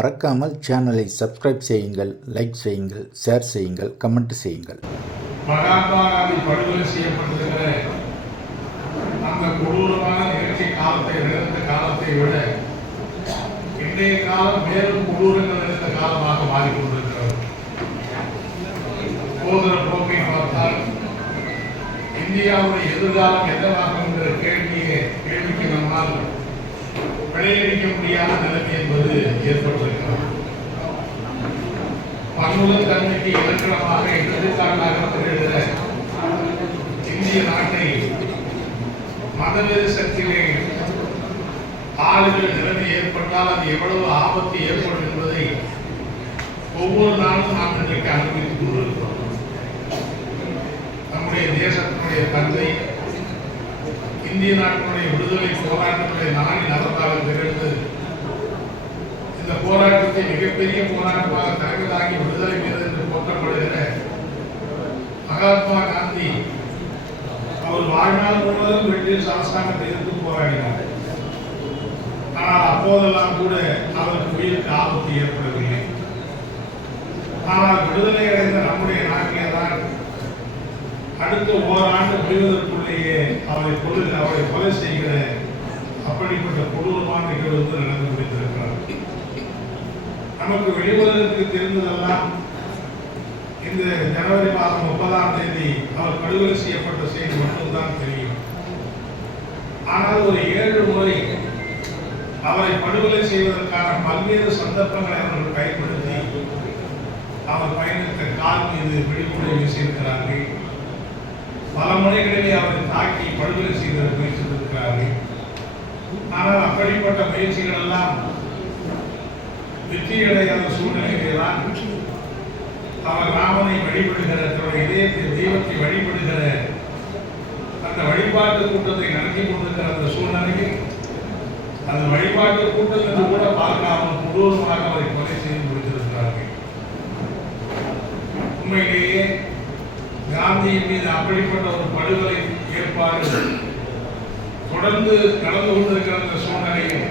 மறக்காமல் சேனலை சப்ஸ்கிரைப் செய்யுங்கள், லைக் செய்யுங்கள், ஷேர் செய்யுங்கள், கமெண்ட் செய்யுங்கள். மகாத்மா காந்தி படுகொலை செய்யப்பட்டிருக்கிற அந்த கொடூரமான நிகழ்ச்சி காலத்தை நிகழ்ந்த காலத்தை விட இன்றைய காலம் மேலும் கொடூரங்கள் நிறைந்த காலமாக மாறிக்கொண்டிருக்கிறது. போகிற போக்கை பார்த்தால் இந்தியாவுடைய எதிர்காலம் என்னவாகும் என்கிற கேள்விக்கு நம்மால் விடையளிக்க முடியாத நிலைமை என்பது ஏற்பட்டிருக்கிறது. பன்முகத்தன்மைக்கு இலக்கணமாக எடுத்துக்காட்டாக திகழ்கிற இந்திய நாட்டை மதவெறி சக்திகளை ஆளுகிற நிலைமை ஏற்பட்டால் அது எவ்வளவு ஆபத்து ஏற்படும் என்பதை ஒவ்வொரு நாளும் நாம் இன்றைக்கு அனுபவித்துக் கொண்டிருக்கிறோம். நம்முடைய தேசத்தினுடைய தந்தை இந்திய நாட்டினுடைய விடுதலை போராட்டங்களுடைய நாடி நலத்தாக திகழ்ந்து இந்த போராட்டத்தை மிகப்பெரிய போராட்டமாக தலைவராகி விடுதலை வீரர் என்று போற்றப்படுகிற மகாத்மா காந்தி அவர் வாழ்நாள் முழுவதும் பிரிட்டிஷ் அரசாங்கத்தை எதிர்த்து போராடினார். ஆனால் அப்போதெல்லாம் கூட அவருக்கு உயிருக்கு ஆபத்து ஏற்படவில்லை. ஆனால் விடுதலை அடைந்த நம்முடைய நாட்டிலே தான் அடுத்த ஓராண்டு முடிவதற்குள்ளேயே அவரை கொலை செய்கிற அப்படிப்பட்ட கொடூரமான நிகழ்வு நடந்து முடித்திருக்கிறார். நமக்கு வெளியுலகத்துக்கு தெரிந்ததெல்லாம் இந்த ஜனவரி மாதம் 30ஆம் தேதி அவர் படுகொலை செய்யப்பட்ட செய்தி மட்டும்தான் தெரியும். ஆனால் ஒரு 7 முறை அவரை படுகொலை செய்வதற்கான பல்வேறு சந்தர்ப்பங்களை அவர்கள் பயன்படுத்தி அவர் பயணித்த கால் மீது வெடிகுண்டை வீசியிருக்கிறார்கள். பல முறைகளிலே அவரை தாக்கி படுகொலை செய்த முயற்சித்திருக்கிறார்கள். ஆனால் அப்படிப்பட்ட முயற்சிகள் எல்லாம் வெற்றியடையாத சூழ்நிலையிலே தான் அவர் ராமனை வழிபடுகிற தன்னுடைய இதயத்தை தெய்வத்தை வழிபடுகிற அந்த வழிபாட்டு கூட்டத்தை நடத்தி கொண்டிருக்கிற அந்த சூழ்நிலையில் அந்த வழிபாட்டு கூட்டம் என்று கூட பார்க்காமல் கொடூரமாக அவரை கொலை செய்து முடித்திருக்கிறார்கள். உண்மையிலேயே காந்தியின் மீது அப்படிப்பட்ட ஒரு படுகொலை ஏற்பாடு தொடர்ந்து நடந்து கொண்டிருக்கிற அந்த சூழ்நிலையில்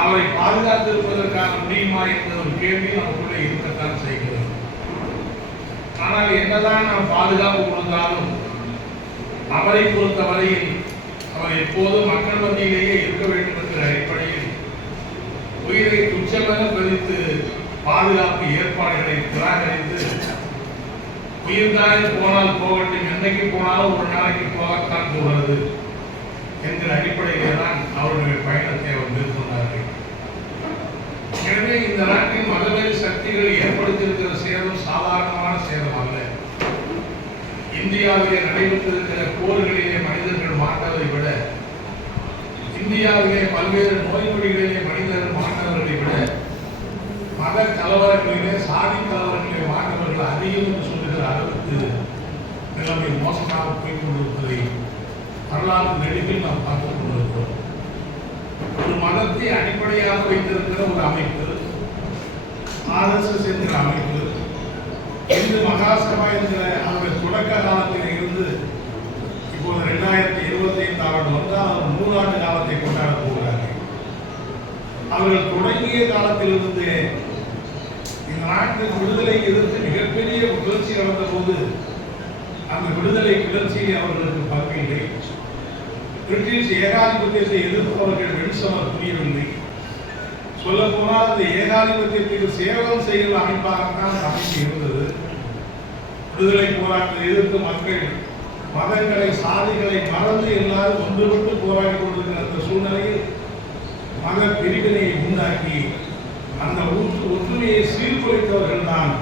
அவரை பாதுகாத்திருப்பதற்கான முடியுமா என்ற ஒரு கேள்வி நமக்குள்ளே இருக்கத்தான் செய்கிறது. ஆனால் என்னதான் நாம் பாதுகாப்பு கொடுத்தாலும் அவரை பொறுத்தவரையில் அவர் எப்போதும் மக்கள் மத்தியிலேயே இருக்க வேண்டும் என்ற அடிப்படையில் உயிரை துச்சமென பிரித்து பாதுகாப்பு ஏற்பாடுகளை நிராகரித்து உயிர்தாய் போனால் போகட்டும், என்னைக்கு போனாலும் ஒரு நாளைக்கு போகத்தான் போகிறது என்கிற அடிப்படையிலே தான் அவருடைய பயணத்தை அவர் மேற்கொண்டார்கள். எனவே இந்த நாட்டின் மதவெறி சக்திகள் ஏற்படுத்தியிருக்கிற சேதம் சாதாரணமான சேதம் அல்ல. இந்தியாவிலே நடைபெற்றிருக்கிற போர்களிலே மனிதர்கள் மாண்டதை விட, இந்தியாவிலே பல்வேறு நோய்நொடிகளிலே மனிதர்கள் மாண்டவர்களை விட, மத கலவரங்களிலே சாதி கலவரங்களிலே மாண்டவர்கள் அதிகம் என்று சொல்லுகிற அளவுக்கு நிலைமை மோசமாக போய் கொண்டிருப்பதை வரலாற்று நெடுகில் நாம் பார்த்துக் கொண்டிருக்கிறோம். ஒரு மதத்தை அடிப்படையாக வைத்திருக்கிற ஒரு அமைப்பு RSS என்கிற அமைப்பு இந்து மகாசபா என்கிற அவருடைய தொடக்க காலத்தில் இருந்து இப்போது 2025 ஆண்டு வந்தால் அவர் 100 ஆண்டு காலத்தை கொண்டாட போகிறார்கள். அவர்கள் தொடங்கிய காலத்திலிருந்து இந்த நாட்டின் விடுதலை எதிர்த்து மிகப்பெரிய கிளர்ச்சி நடந்த போது அந்த விடுதலை கிளர்ச்சியில் அவர்களுக்கு பங்கில்லை. பிரிட்டிஷ் ஏகாதிபத்தியத்தை எதிர்ப்பவர்கள் வெண்சமர் புரியவில்லை. சொல்ல போனால் அந்த ஏகாதிபத்தியத்துக்கு சேவகம் செய்கிற அமைப்பாகத்தான் அமைப்பு இருந்தது. விடுதலை போராட்டத்தை எதிர்த்து மக்கள் மதங்களை சாதிகளை மறந்து எல்லாரும் ஒன்றுபட்டு போராடி கொண்டிருக்கிற அந்த சூழ்நிலையில் மத பிரிவினையை உண்டாக்கி அந்த ஒற்றுமையை சீர்குலைத்தவர்கள் தான்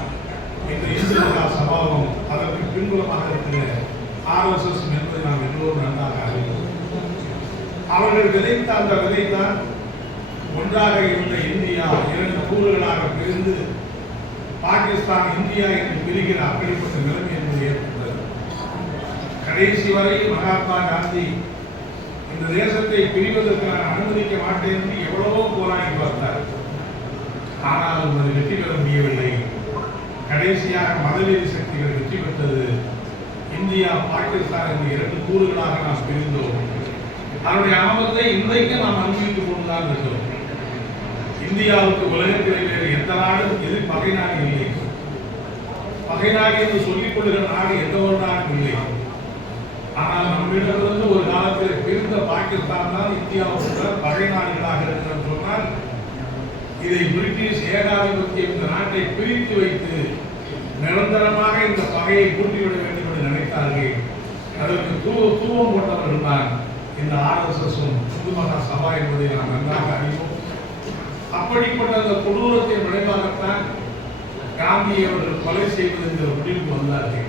இந்த இந்து மகா சபாவும் அதற்கு பின்புலமாக இருக்கிற RSS என்பதை நாம் எல்லோரும் நன்றாக அறிவோம். அவர்கள் விதைத்த அந்த விதைத்தான் ஒன்றாக இருந்த இந்தியா 2 கூறுகளாக பிரிந்து பாகிஸ்தான் இந்தியா என்று பிரிகிற அப்படிப்பட்ட நிலைமை என்பது ஏற்பட்டது. கடைசி வரை மகாத்மா காந்தி இந்த தேசத்தை பிரிவதற்கு நான் அனுமதிக்க மாட்டேன் என்று எவ்வளவோ போராடி பார்த்தார். ஆனால் அது வெற்றி பெற முடியவில்லை. கடைசியாக மதவெறி சக்திகள் வெற்றி பெற்றது. இந்தியா பாகிஸ்தான் என்ற 2 கூறுகளாக நாம் பிரிந்தோம். அதனுடைய ஆபத்தை இன்றைக்கு நாம் அனுபவித்துக் கொண்டுதான் இருக்கிறோம். இந்தியாவுக்கு உலகத்திலே வேறு எந்த நாடும் எது பகை நாடு இல்லை. பகை நாடு என்று சொல்லிக் கொள்கிற நாடு எந்த ஒரு நாடும் இல்லை. ஆனால் நம்மிடமிருந்து ஒரு காலத்தில் பிரிந்த பாகிஸ்தான் தான் இந்தியாவுக்கு பகை நாடுகளாக இருக்கிறது சொன்னால் இதை பிரிட்டிஷ் ஏகாதிபத்தியம் இந்த நாட்டை பிரித்து வைத்து நிரந்தரமாக இந்த பகையை கூட்டிவிட வேண்டும் என்று நினைத்தார்கள். அதற்கு தூவம் போட்டவர்கள் தான் இந்த RSSம் இந்து மகா சபா என்பதை நாம் நன்றாக அறிவோம். அப்படிப்பட்ட அந்த கொடூரத்தின் விளைவாகத்தான் காந்தியை அவர்கள் கொலை செய்வது என்கிற முடிவுக்கு வந்தார்கள்.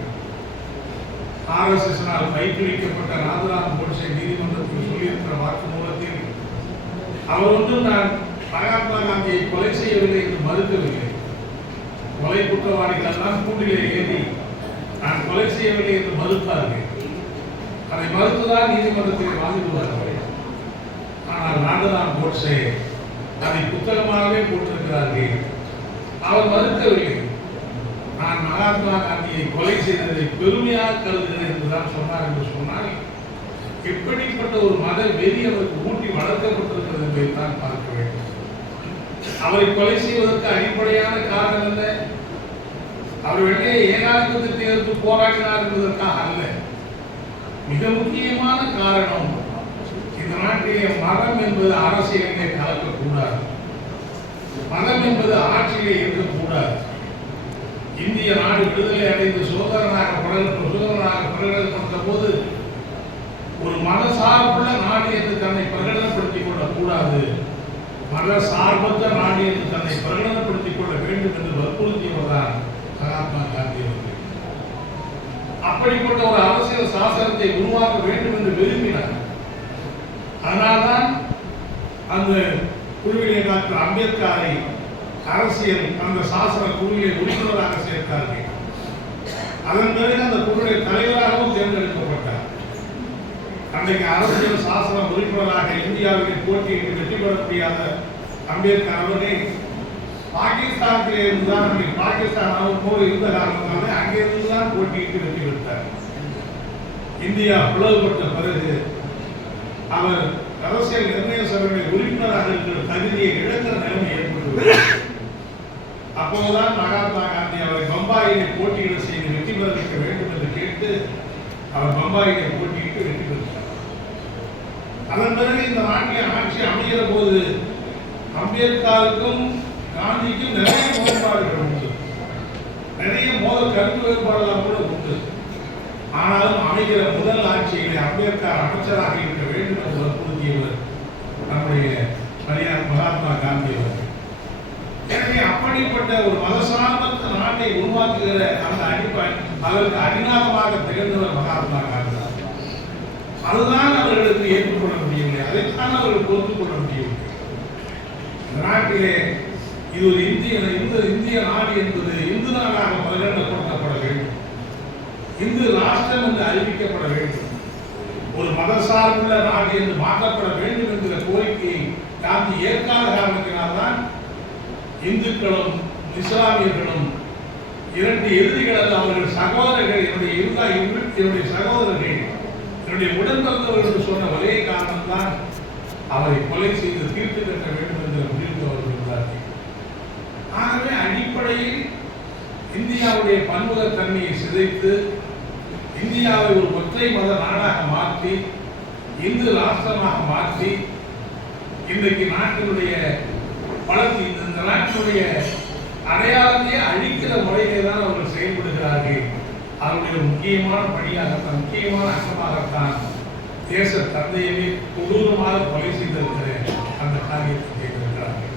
RSSனால் பயிற்றுவிக்கப்பட்ட நாதுராம் கோட்சே நீதிமன்றத்தில் சொல்லியிருக்கிற வாக்குமூலத்தில் அவர் ஒன்றும் நான் மகாத்மா காந்தியை கொலை செய்யவில்லை என்று மறுக்கவில்லை. கொலை குற்றவாளிகள் எல்லாம் கூண்டிலே ஏறி நான் கொலை செய்யவில்லை என்று மறுத்தார்கள். அதை மறுத்துதான் நீதிமன்றத்தில் வாதிடுவார்கள். ஆனால் நாதுராம் கோட்சே அதை புத்தகமாகவே போட்டிருக்கிறார்கள். அவர் மறுக்கவில்லை. நான் மகாத்மா காந்தியை கொலை செய்ததை பெருமையாக கருதுகிறேன் என்றுதான் சொன்னார் என்று சொன்னால் எப்படிப்பட்ட ஒரு மத வெறி அவருக்கு ஊட்டி வளர்க்கப்பட்டிருக்கிறது என்பதை தான் பார்க்க வேண்டும். அவரை கொலை செய்வதற்கு அடிப்படையான காரணம் என்ன? அவர் வெளியே ஏகாதிபத்தியத்தை எதிர்த்து போராடினார் என்பதற்காக அல்ல. மிக முக்கியமான காரணம் இந்த நாட்டிலே மதம் என்பது அரசியலிலே கலக்கக்கூடாது. மதம் என்பது ஆட்சியிலே இருக்கக்கூடாது. இந்திய நாடு விடுதலை அடைந்து சுதந்திரனாக பிரகடனப்படுத்த போது ஒரு மத சார்புள்ள நாடு என்று தன்னை பிரகடனப்படுத்திக் கொள்ளக்கூடாது, மத சார்பற்ற நாடு என்று தன்னை பிரகடனப்படுத்திக் கொள்ள வேண்டும் என்று வற்புறுத்தியவர்தான் மகாத்மா காந்தி அவர்கள். அப்படிப்பட்ட ஒரு அரசியல் சாசனத்தை உருவாக்க வேண்டும் என்று விரும்பினார். அதனால்தான் அந்த குழுவிலே டாக்டர் அம்பேத்கரை அரசியல் அந்த சாசன குழுவிலே உறுப்பினராக சேர்த்தார்கள். அதன் பிறகு அந்த குழுவிலே தலைவராகவும் தேர்ந்தெடுக்கப்பட்டார். அன்றைக்கு அரசியல் சாசன உறுப்பினராக இந்தியாவிலே போட்டியிட்டு வெற்றி பெற முடியாத அம்பேத்கர் அவர்கள் பாகிஸ்தானிலே இருந்துதான், அன்றைக்கு பாகிஸ்தான் அவரோடு இருந்த காரணத்தாலே அங்கிருந்துதான் போட்டியிட்டு வெற்றி பெற்றார். இந்தியா பிளவுபட்ட பிறகு அவர் அரசியல் நிர்ணய சபையில் உறுப்பினராக இருக்கிற தகுதியை இழந்த நிலைமை ஏற்பட்டது. அப்போதுதான் மகாத்மா காந்தி அவரை பம்பாயிலே போட்டியிட செய்து வெற்றி பெற வைக்க வேண்டும் என்று கேட்டு அவர் பம்பாயிலே போட்டியிட்டு வெற்றி பெற்றார். அதன் பிறகு இந்த நாட்டிலே ஆட்சி அமைகிற போது அம்பேத்கருக்கும் காந்திக்கும் நிறைய முரண்பாடுகள் உண்டு, நிறைய கருத்து வேறுபாடுகள் கூட உண்டு. ஆனாலும் அமைகிற முதல் ஆட்சியிலே அம்பேத்கர் அமைச்சராக இருக்க வேண்டும் என்று வற்புறுத்தியவர் நம்முடைய மகாத்மா காந்தி அவர்கள். எனவே அப்படிப்பட்ட ஒரு மதசார்பற்ற நாட்டை உருவாக்குகிற அந்த அடிப்படை அதற்கு அடிநாதமாக திகழ்ந்தவர் மகாத்மா காந்தி. அதுதான் அவர்களுக்கு ஏற்றுக்கொள்ள முடியவில்லை, அதைத்தான் அவர்கள் பொறுத்துக் கொள்ள முடியவில்லை. இந்த நாட்டிலே இது ஒரு இந்திய நாடு என்பது இந்து நாடாக பிரகடனப்படுத்தப்பட வேண்டும், இந்து ராஷ்டிரம் என்று அறிவிக்கப்பட வேண்டும், ஒரு மதசார்புள்ள நாடு என்று மாற்றப்பட வேண்டும் என்கிற கோரிக்கையை காந்தி ஏற்காத காரணத்தினால்தான் இந்துக்களும் இஸ்லாமியர்களும் இரண்டு எதிரிகள் அல்ல, அவர்கள் சகோதரர்கள், என்னுடைய சகோதரர்கள், என்னுடைய உடன்பிறந்தவர்கள் என்று சொன்ன ஒரே காரணம்தான் அவரை கொலை செய்து தீர்த்து கட்ட வேண்டும் என்ற முடிவுக்கு அவர்கள் இருந்தார்கள். ஆகவே அடிப்படையில் இந்தியாவுடைய பன்முகத்தன்மையை சிதைத்து இந்தியாவை ஒரு ஒற்றை மத நாடாக மாற்றி இந்து ராஷ்டிரமாக மாற்றி இன்றைக்கு நாட்டினுடைய வளர்ச்சி இந்த நாட்டினுடைய அடையாளத்தையே அழிக்கிற முறையிலே தான் அவர்கள் செயல்படுகிறார்கள். அவருடைய முக்கியமான பணியாகத்தான், முக்கியமான அங்கமாகத்தான் தேச தந்தையவே கொடூரமாக கொலை செய்திருக்கிற அந்த காரியத்தை செய்திருக்கிறார்கள்.